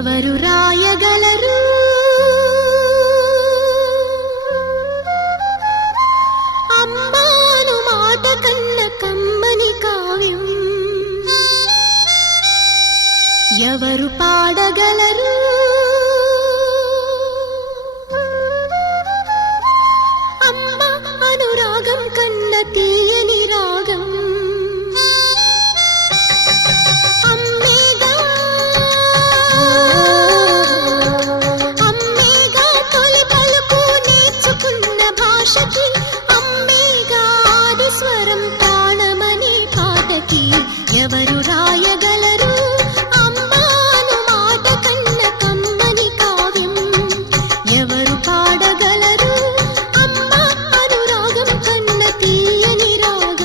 ఎవరు రాయగలరు అమ్మాను మాట కన్న కమ్మని కావ్యం ఎవరు పాడగలరు అమ్మ అనురాగం కన్న తీయని రాగం అమ్మేగా తొలి పలుకు నేర్చుకున్న భాషకి అమ్మేగా ఆది స్వరం ప్రాణమనే పాటకి ఎవరు